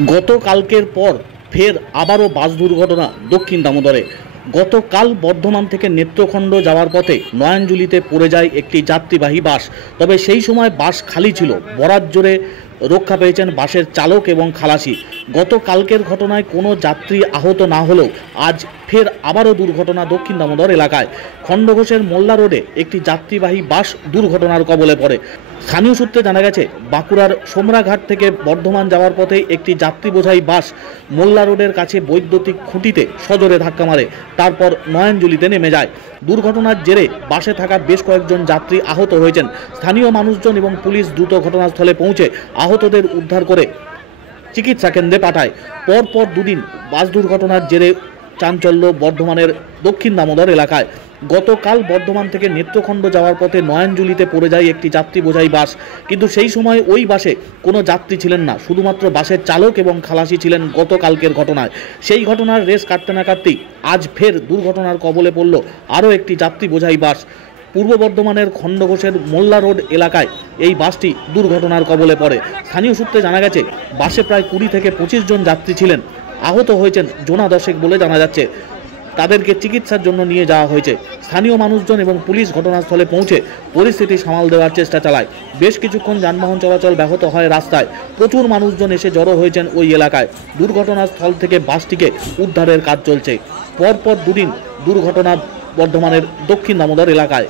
গতকালকের পর ফের আবারও বাস দুর্ঘটনা দক্ষিণ দামোদরে। গতকাল বর্ধমান থেকে নেত্রখণ্ড যাওয়ার পথে নয়নজুলিতে পড়ে যায় একটি যাত্রীবাহী বাস। তবে সেই সময় বাস খালি ছিল। বরাত জোরে রক্ষা পেয়েছেন বাসের চালক এবং খালাসি। গতকালকের ঘটনায় কোনো যাত্রী আহত না হলেও আজ ফের আবারও দুর্ঘটনা দক্ষিণ দামোদর এলাকায়। খণ্ডঘোষের মোল্লা রোডে একটি যাত্রীবাহী বাস দুর্ঘটনার কবলে পড়ে। স্থানীয় সূত্রে জানা গেছে, বাঁকুড়ার সোমরাঘাট থেকে বর্ধমান যাওয়ার পথে একটি যাত্রী বোঝাই বাস মোল্লা রোডের কাছে বৈদ্যুতিক খুঁটিতে সজোরে ধাক্কা মারে, তারপর নয়নজুলিতে নেমে যায়। দুর্ঘটনার জেরে বাসে থাকা বেশ কয়েকজন যাত্রী আহত হয়েছেন। স্থানীয় মানুষজন এবং পুলিশ দ্রুত ঘটনাস্থলে পৌঁছে আহতদের উদ্ধার করে চিকিৎসা কেন্দ্রে পাঠায়। পরপর দুদিন বাস দুর্ঘটনার জেরে চাঞ্চল্য বর্ধমানের দক্ষিণ দামোদর এলাকায়। গতকাল বর্ধমান থেকে নেত্রখণ্ড যাওয়ার পথে নয়নজুলিতে পড়ে যায় একটি যাত্রী বোঝাই বাস, কিন্তু সেই সময় ওই বাসে কোনো যাত্রী ছিলেন না, শুধুমাত্র বাসের চালক এবং খালাসি ছিলেন। গতকালকের ঘটনায় সেই ঘটনার রেশ কাটতে না কাটতেই আজ ফের দুর্ঘটনার কবলে পড়ল আরও একটি যাত্রী বোঝাই বাস। পূর্ব বর্ধমানের খণ্ডঘোষের মোল্লা রোড এলাকায় এই বাসটি দুর্ঘটনার কবলে পড়ে। স্থানীয় সূত্রে জানা গেছে, বাসে প্রায় 20 থেকে 25 জন যাত্রী ছিলেন। আহত হয়েছেন জোনা 10 বলে জানা যাচ্ছে। তাদেরকে চিকিৎসার জন্য নিয়ে যাওয়া হয়েছে। স্থানীয় মানুষজন এবং পুলিশ ঘটনাস্থলে পৌঁছে পরিস্থিতি সামাল দেওয়ার চেষ্টা চালায়। বেশ কিছুক্ষণ যানবাহন চলাচল ব্যাহত হয় রাস্তায়। প্রচুর মানুষজন এসে জড়ো হয়েছেন ওই এলাকায়। দুর্ঘটনাস্থল থেকে বাসটিকে উদ্ধারের কাজ চলছে। পরপর দুদিন দুর্ঘটনা বর্ধমানের দক্ষিণ দামোদর এলাকায়।